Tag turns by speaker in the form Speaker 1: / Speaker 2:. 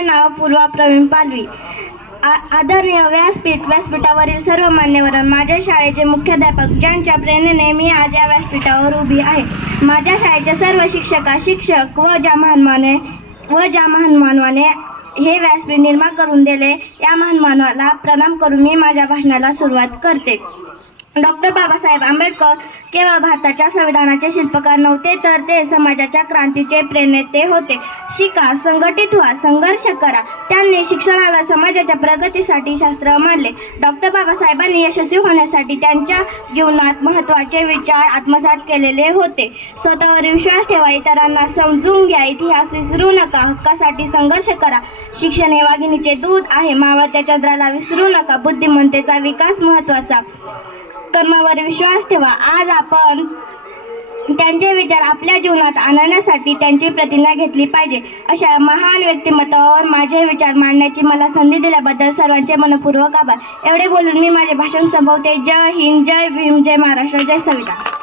Speaker 1: माझे नाव पूर्वा प्रवीण पालवी. आ- आदरणीय व्यासपीठ व्यासपीठावरील सर्व मान्यवर माझ्या शाळेचे मुख्याध्यापक ज्यांच्या प्रेरणेने मी आज या व्यासपीठावर उभी आहे. माझ्या शाळेच्या सर्व शिक्षका शिक्षक व ज्या महानमाने व ज्या महानमानवाने हे व्यासपीठ निर्माण करून दिले या महानमानवाला प्रणाम करून मी माझ्या भाषणाला सुरुवात करते. डॉक्टर बाबासाहेब आंबेडकर केवळ भारताच्या संविधानाचे शिल्पकार नव्हते तर ते समाजाच्या क्रांतीचे प्रेरणेते होते. शिका संघटित व्हा संघर्ष करा. त्यांनी शिक्षणाला समाजाच्या प्रगतीसाठी शास्त्र मानले. डॉक्टर बाबासाहेबांनी यशस्वी होण्यासाठी त्यांच्या जीवनात महत्त्वाचे विचार आत्मसात केलेले होते. स्वतःवर विश्वास ठेवा इतरांना समजून घ्या. इतिहास विसरू नका हक्कासाठी संघर्ष करा. शिक्षण हे वाघिणीचे दूध आहे. मावळत्या चंद्राला विसरू नका. बुद्धिमत्तेचा विकास महत्त्वाचा. कर्मावर विश्वास ठेवा. आज आपण त्यांचे विचार आपल्या जीवनात आणण्यासाठी त्यांची प्रतिज्ञा घेतली पाहिजे. अशा महान व्यक्तिमत्वावर माझे विचार मांडण्याची मला संधी दिल्याबद्दल सर्वांचे मनपूर्वक आभार. एवढे बोलून मी माझे भाषण संपवते. जय हिंद जय भीम जय महाराष्ट्र जय संविधान.